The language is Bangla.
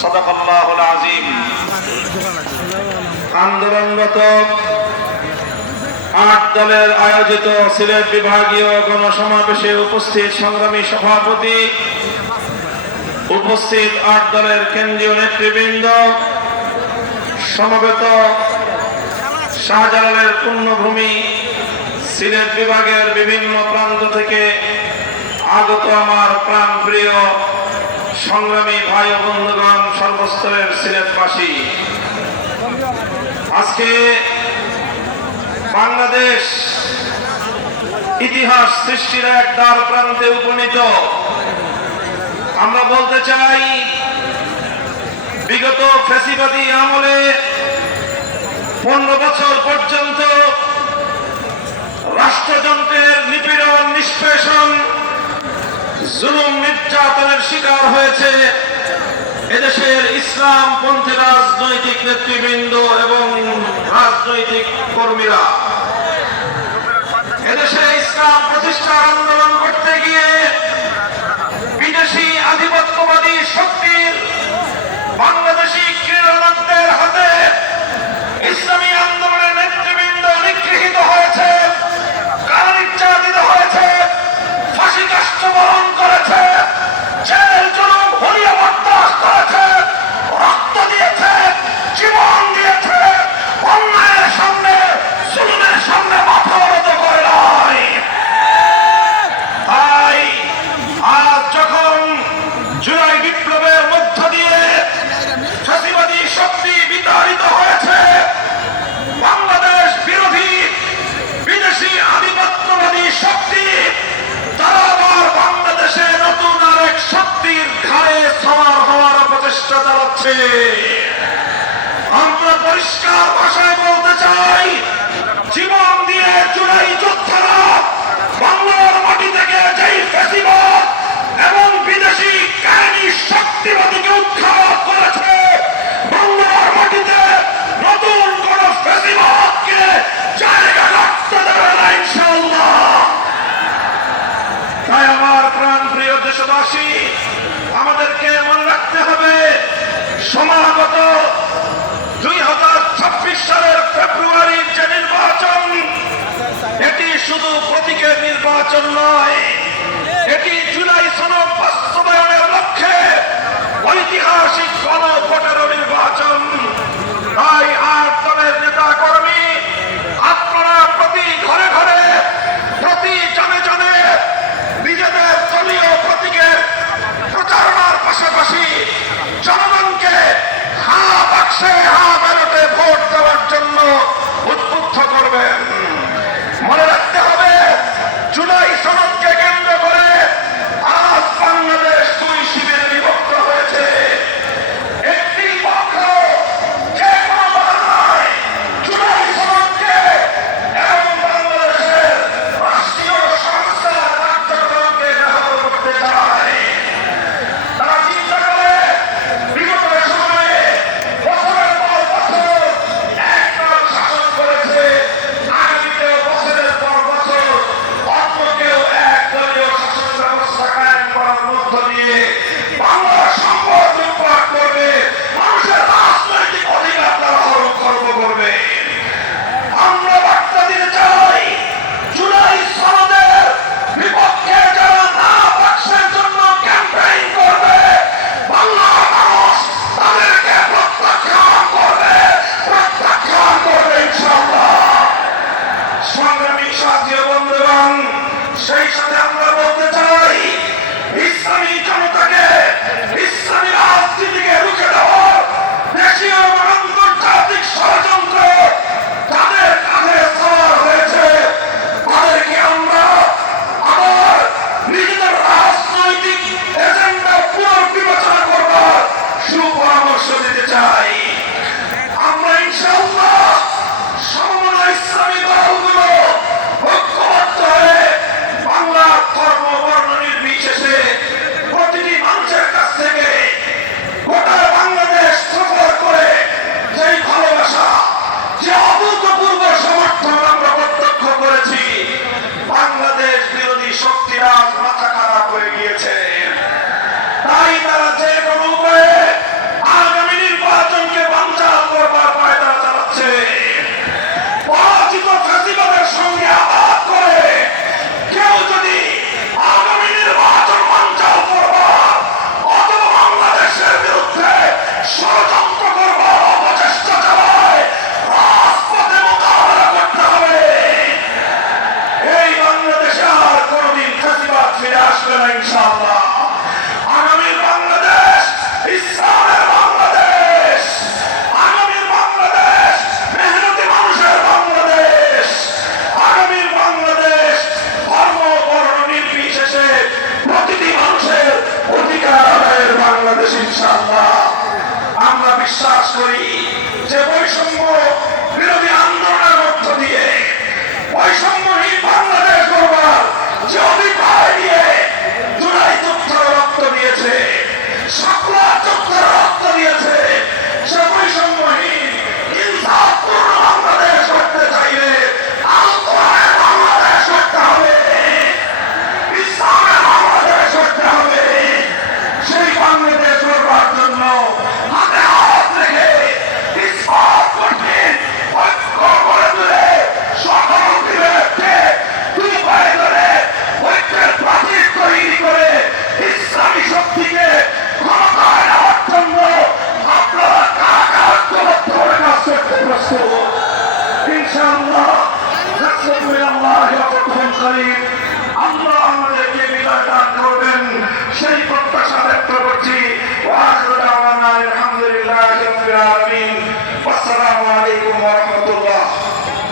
সাদাকাল্লাহুল আযীম। আন্দোলনরত ৮ দলের আয়োজিত সিলেট বিভাগীয় গণসমাবেশে উপস্থিত সংগ্রামী সভাপতি, উপস্থিত ৮ দলের কেন্দ্রীয় নেতৃবৃন্দ, সমবেত শাহজালালের পুণ্যভূমি সিলেট বিভাগের বিভিন্ন প্রান্ত থেকে আগত আমার প্রাণপ্রিয় সংগ্রামী ভাই ও বন্ধুগণ, সর্বস্তরের সিলেটবাসী, আজকে বাংলাদেশ ইতিহাস সৃষ্টির এক দ্বার প্রান্তে উপনীত। আমরা বলতে চাই, বিগত ফ্যাসিবাদী আমলে 15 বছর পর্যন্ত রাষ্ট্রযন্ত্রের নিপীড়ন, নিষ্পেষণ, জুলুম, নির্যাতনের শিকার হয়েছে এদেশের ইসলামপন্থী রাজনৈতিক নেতৃবৃন্দ এবং রাজনৈতিক কর্মীরা। এদেশে ইসলাম প্রতিষ্ঠার আন্দোলন করতে গিয়ে বিদেশি আধিপত্যবাদী শক্তির বাংলাদেশি ক্রীড়ানকদের হাতে ইসলামী আন্দোলনের নেতৃবৃন্দ নিগৃহীত হয়েছে, কারা নির্যাতিত হয়েছে, ফাঁসি কাষ্ঠ বরণ করেছে, জেল জুলুম হরিয়া বরদাস্ত করেছে, রক্ত দিয়েছে, জীবন দিয়েছে, অন্যায়ের সামনে, জুলুমের সামনে মাথা নত করে নয়। তাই আজ যখন জুলাই বিপ্লবের মধ্য দিয়ে ফ্যাসিবাদী শক্তি বিতাড়িত হয়েছে, বাংলাদেশ বিরোধী বিদেশি আধিপত্যবাদী শক্তি তারা আবার বাংলাদেশে নতুন আরেক শক্তির ঘাড়ে সওয়ার হওয়ার প্রচেষ্টা চালাচ্ছে। আমরা পরিষ্কার ভাষায় বলতে চাই, জীবন দিয়ে জুলাই যোদ্ধারা বাংলার মাটি থেকে যেই ফ্যাসিবাদ এবং বিদেশি কাহিনী শক্তিবাদীকে উৎখাত করেছে, বাংলার মাটিতে নতুন কোন ফ্যাসিবাদকে জায়গা রাখতে দেবে না ইনশাআল্লাহ। তাই আমার প্রাণ প্রিয় দেশবাসী, আমাদেরকে মনে রাখতে হবে, সমাগত 2026 সালের ফেব্রুয়ারির যে নির্বাচন, এটি শুধু প্রতীকের নির্বাচন নয়, এটি জুলাই সনদ বাস্তবায়নের লক্ষ্যে ঐতিহাসিক গণভোটের নির্বাচন। তাই ৮ দলের নেতা কর্মী, আপনারা প্রতি ঘরে ঘরে, প্রতি জনে জনে নিজেদের দলীয় প্রতীকের প্রচারণার পাশাপাশি জনগণকে হা বাক্সে, হা ব্যালটে ভোট দেওয়ার জন্য উদ্বুদ্ধ করবেন। মনে রাখতে হবে, জুলাই সনদকে কেন্দ্র করে আজ বাংলাদেশ 2 শিবিরে বিভক্ত হয়েছে। একটি পক্ষ যে কোনো বাহানায় জুলাই সনদকে এবং বাংলাদেশের রাষ্ট্রীয় সংস্থার কার্যক্রমকে ব্যাহত করতে চায়। তারা চিন্তা করে বিগত সময়ে বছরের পর বছর একদল শাসন করেছে, আগামীতেও বছরের পর বছর অন্য কেউ একদলীয় শাসন ব্যবস্থা কায়েম করার মধ্য দিয়ে বাংলার সম্পদ লুটপাট করবে, মানুষের রাজনৈতিক অধিকার তারা হরণ করবে। আমরা বার্তা দিতে চাই, জুলাই সনদের বিপক্ষে যারা না বাক্সের জন্য ক্যাম্পেইন করবে, বাংলার মানুষ তাদেরকে প্রত্যাখ্যান করবে ইনশাআল্লাহ। সংগ্রামী সাথী ও বন্ধুগণ, সেই সাথে আমরা বলতে চাই, ইসলামী জনতাকে, ইসলামী রাজনীতিকে রুখে দেওয়ার দেশীয় এবং আন্তর্জাতিক ষড়যন্ত্র তাদের কাঁধে সওয়ার হয়েছে, তাদেরকে আমরা আবার নিজেদের রাজনৈতিক এজেন্ডা পুনর্বিবেচনা করবার সুপরামর্শ দিতে চাই। আমরা ইনশাআল্লাহ সমমনা ইসলামী দলগুলো ঐক্যবদ্ধ হয়ে বাংলার ধর্ম বর্ণ নির্বিশেষে প্রতিটি মানুষের কাছ থেকে গোটা বাংলাদেশ সফর করে যেই ভালোবাসা, যে অভূতপূর্ব সমর্থন আমরা প্রত্যক্ষ করেছি, বাংলাদেশ বিরোধী শক্তিরা মাথা খারাপ হয়ে গিয়েছে। তাই তারা যে কোনো উপায়ে করিম আল্লাহ আমাদেরকে বিদায় দান করবেন সেই প্রত্যাশা ব্যক্ত করছি। ওয়া আখিরু দাওয়ানা আলহামদুলিল্লাহি রাব্বিল আলামিন। আসসালামু আলাইকুম ওয়া রাহমাতুল্লাহ।